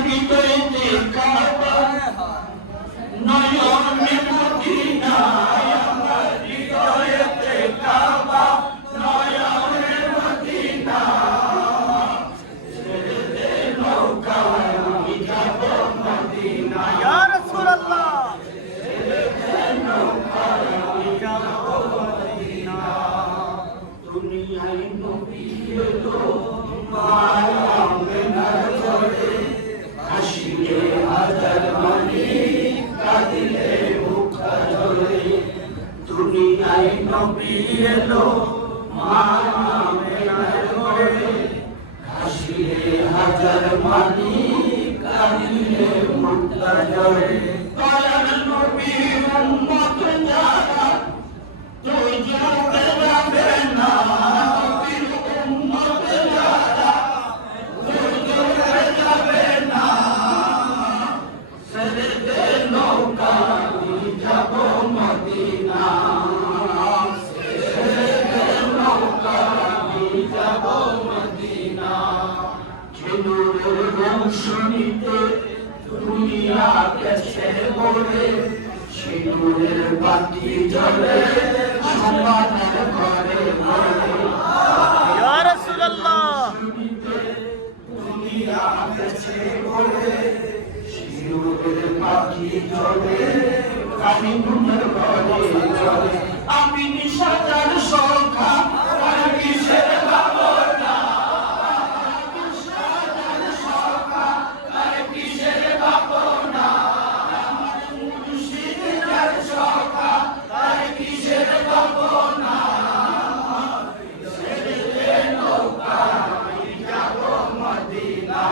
হৃদয়তে কাবা নয়নে মদিনা আমার হৃদয়তে কাবা নয়নে মদিনা ছেড়ে দে নৌকা আমি যাব মদিনা ইয়া রাসূলুল্লাহ ছেড়ে দে নৌকা আমি যাব মদিনা দুনিয়ায় নবী এলো কাঁদিলে মুক্তা ঝরে দুনিয়ায় নবী এলো মা আমেনার ঘরে হাসিলে হাজার মানি কাঁদিলে মুক্তা ঝরে দয়াল নবীর উম্মত যারা দোজখে যাবে না নবীর উম্মত যারা দোজখে যাবে না ছেড়ে দে নৌকা আমি যাব মদিনা ছেড়ে দে নৌকা আমি যাব মদিনা খেলুরের রৌশনীতে দুনিয়া গেছে ভরে সিঁদুরের বাতি জ্বলে সমাজের ঘরে ঘরে ইয়া রাসূলুল্লাহ দুনিয়া গেছে ভরে সিঁদুরের বাতি জ্বলে আমি গুণের ঘরে জ্বলে আমি নিশাচার সংখ্যা আর কিসের ভাবনা নিশাচার সংখ্যা আর কিসের ভাবনা আমার মুর্শিদের সংখ্যা আর কিসের ভাবনা ছেড়ে দে নৌকা আমি যাব মদিনা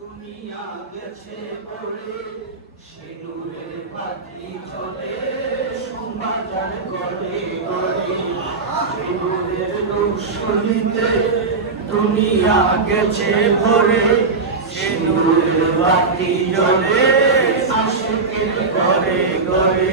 দুনিয়া গেছে ভরে সিঁদুরের বাতি জ্বলে সমাজের ঘরে ঘরে সিঁদুরের রৌশনীতে দুনিয়া গেছে ভরে সিঁদুরের বাতি জ্বলে আশিকের ঘরে ঘরে